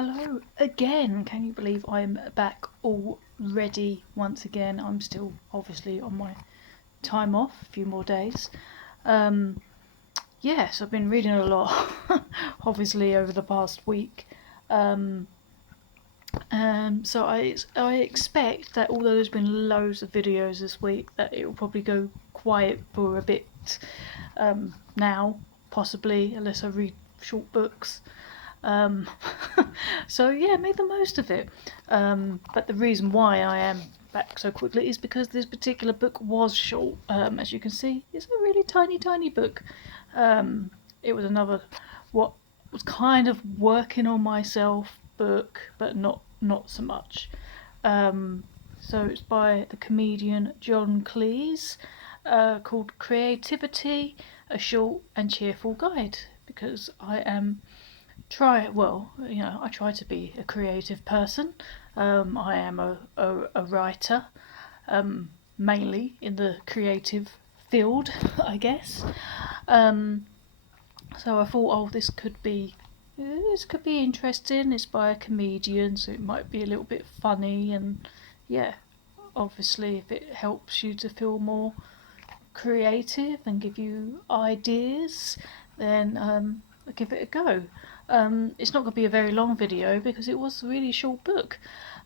Hello again. Can you believe I'm back already once again? I'm still obviously on my time off, a few more days. Um, yes, I've been reading a lot, obviously, over the past week. Um, so I expect that although there's been loads of videos this week, that it will probably go quiet for a bit now, possibly, unless I read short books. Um, so yeah, make the most of it. But the reason why I am back so quickly is because this particular book was short. As you can see, it's a really tiny book. It was another what was kind of working on myself book, but not so much. Um, so it's by the comedian John Cleese, called Creativity: A Short and Cheerful Guide. Because I try to be a creative person. I am a writer, mainly in the creative field, I guess. Um, so I thought, this could be interesting. It's by a comedian, so it might be a little bit funny, and yeah, obviously, if it helps you to feel more creative and give you ideas, then I'll give it a go. It's not going to be a very long video because it was a really short book.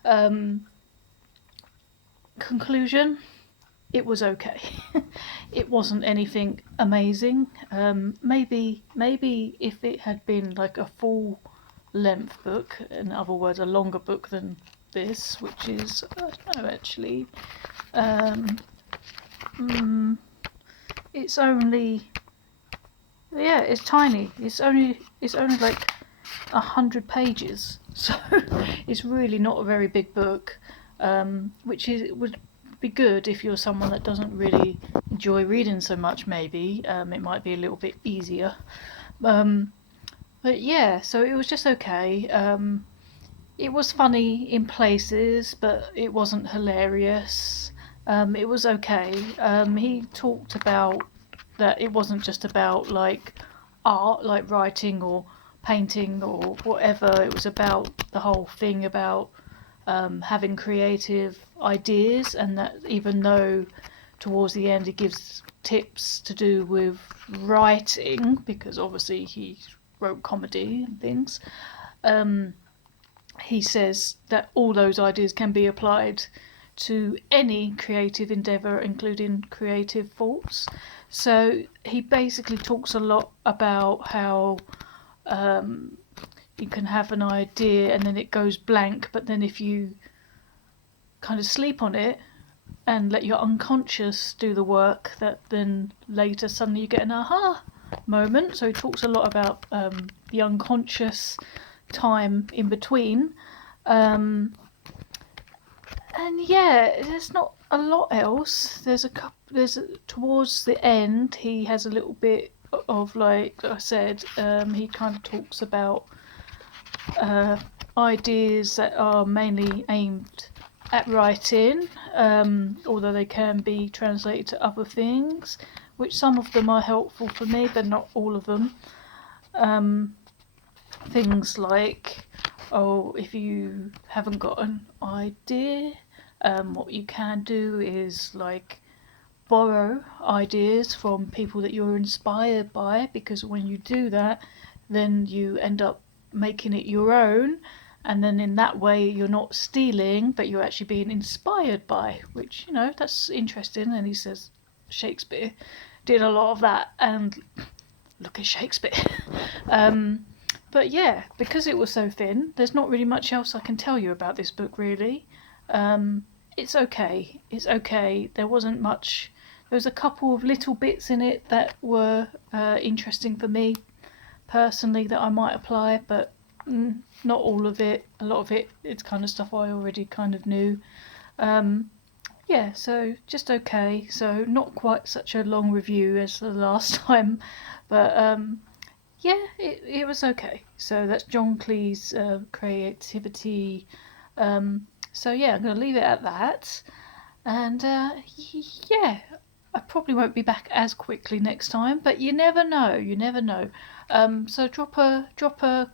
Um, Conclusion: it was okay. It wasn't anything amazing. Maybe if it had been like a full length book, in other words, a longer book than this, which is, I don't know actually. Um, mm, it's only, yeah, it's tiny. It's only like 100 pages, so it's really not a very big book. Which would be good if you're someone that doesn't really enjoy reading so much. Maybe it might be a little bit easier. Um, but yeah, so it was just okay. It was funny in places, but it wasn't hilarious. It was okay. He talked about that it wasn't just about like art, like writing or painting or whatever. It was about the whole thing about having creative ideas, and that even though towards the end he gives tips to do with writing, because obviously he wrote comedy and things, um, he says that all those ideas can be applied to any creative endeavour, including creative thoughts. So he basically talks a lot about how um, you can have an idea and then it goes blank, but then if you kind of sleep on it and let your unconscious do the work, that then later suddenly you get an aha moment. So he talks a lot about the unconscious time in between. And yeah, there's not a lot else. Towards the end, he has a little bit of, like I said, he kind of talks about ideas that are mainly aimed at writing, although they can be translated to other things, which some of them are helpful for me, but not all of them. Things like, if you haven't got an idea, what you can do is like borrow ideas from people that you're inspired by, because when you do that, then you end up making it your own, and then in that way you're not stealing, but you're actually being inspired by, which, that's interesting. And he says Shakespeare did a lot of that, and look at Shakespeare. But yeah, because it was so thin, there's not really much else I can tell you about this book, really. It's okay. It's okay. There wasn't much. There was a couple of little bits in it that were interesting for me personally that I might apply, but not all of it. A lot of it, it's kind of stuff I already kind of knew. Yeah, so just okay. So not quite such a long review as the last time, but yeah, it was okay. So that's John Cleese, Creativity. So yeah, I'm going to leave it at that. And yeah, I probably won't be back as quickly next time, but you never know. You never know. So drop a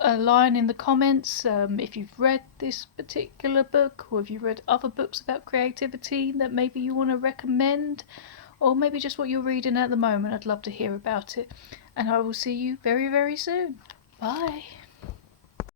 a line in the comments if you've read this particular book, or if you've read other books about creativity that maybe you want to recommend, or maybe just what you're reading at the moment. I'd love to hear about it. And I will see you very, very soon. Bye.